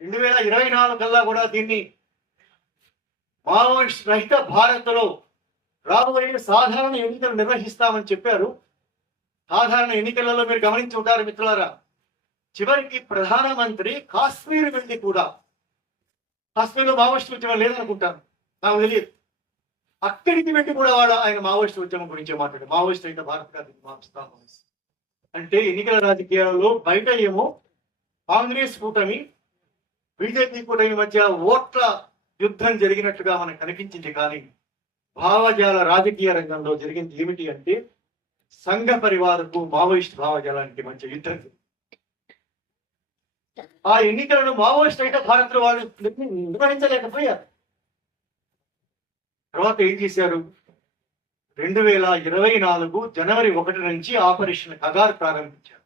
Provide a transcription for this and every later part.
2024 కల్లా కూడా దీన్ని మావోయిస్ట్ రహిత భారత్లో రాబోయే సాధారణ ఎన్నికలు నిర్వహిస్తామని చెప్పారు. సాధారణ ఎన్నికలలో మీరు గమనించి ఉంటారు మిత్రులారా, చివరికి ప్రధానమంత్రి కాశ్మీర్ వెళ్ళి కూడా, కాశ్మీర్లో మావోయిస్ట్ ఉద్యమం లేదనుకుంటాను, నాకు తెలియదు, అక్కడికి వెళ్ళి కూడా ఆయన మావోయిస్ట్ ఉద్యమం గురించి మాట్లాడారు. మావోయిస్ట్ రహిత భారత్ మార్చుతాము అంటే ఎన్నికల రాజకీయాల్లో బయట ఏమో కాంగ్రెస్ కూటమి బీజేపీ కూటమి మధ్య ఓట్ల యుద్ధం జరిగినట్టుగా మనకు కనిపించింది. కానీ భావజాల రాజకీయ రంగంలో జరిగింది ఏమిటి అంటే సంఘ పరివారకు మావోయిస్ట్ భావజాలానికి మధ్య యుద్ధం. ఆ ఎన్నికలను మావోయిస్ట్ రహిత భారత్ వాళ్ళు నిర్వహించలేకపోయారు. తర్వాత ఏం చేశారు? 2024 జనవరి 1 నుంచి ఆపరేషన్ కగార్ ప్రారంభించారు.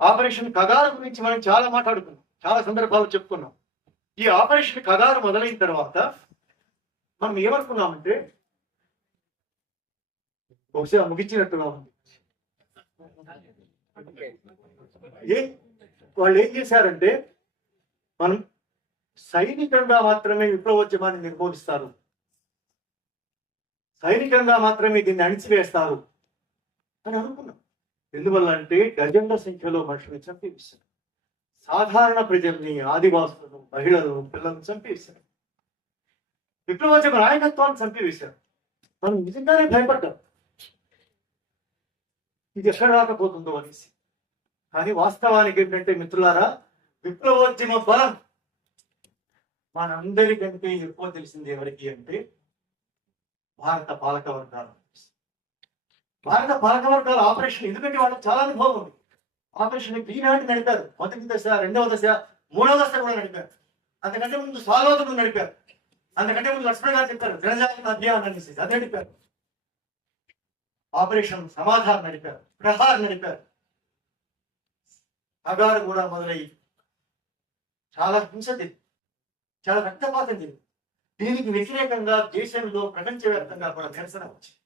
ఆపరేషన్ కగార్ గురించి మనం చాలా మాట్లాడుకున్నాం, చాలా సందర్భాలు చెప్పుకున్నాం. ఈ ఆపరేషన్ కగార్ మొదలైన తర్వాత మనం ఏమనుకున్నామంటే బహుశా ముగించినట్టుగా ఉంది. వాళ్ళు ఏం చేశారంటే మనం సైనికంగా మాత్రమే విప్లవోద్యమాన్ని నిర్మూలిస్తారు, సైనికంగా మాత్రమే దీన్ని అణిచివేస్తారు అని అనుకున్నాం. ఎందువల్ల అంటే డజన్ల సంఖ్యలో మనుషుల్ని చంపేశారు, సాధారణ ప్రజల్ని, ఆదివాసులను, మహిళలను, పిల్లలను చంపేశారు, విప్లవోద్యమ నాయకత్వాన్ని చంపివేశారు. మనం నిజంగానే భయపడ్డాం ఇది ఎక్కడ రాకపోతుందో అనేసి. కానీ వాస్తవానికి ఏంటంటే మిత్రులారా, విప్లవోద్యమ బలం మనందరికంటే ఎక్కువ తెలిసింది ఎవరికి అంటే భారత పాలక వర్గాలు. భారత పాలక వర్గాల ఆపరేషన్, ఎందుకంటే వాళ్ళకి చాలా అనుభవం ఉంది. ఆపరేషన్ ఈనాటి నడిపారు, మొదటి దశ, 2వ దశ, 3వ దశ కూడా నడిపారు. అంతకంటే ముందు స్వాలోతులు నడిపారు, అంతకంటే ముందు లక్ష్మణ్ గారు చెప్పారు జనజాగరణ అభియాన్ అనేసి, అది నడిపారు. ఆపరేషన్ సమాధానం నడిపారు, ప్రహార్ నడిపారు, అగారు కూడా మొదలై చాలా హింస జరిగింది, చాలా రక్తపాతం జరిగింది. దీనికి వ్యతిరేకంగా దేశంలో ప్రపంచవ్యాప్తంగా కూడా నిరసన వచ్చింది.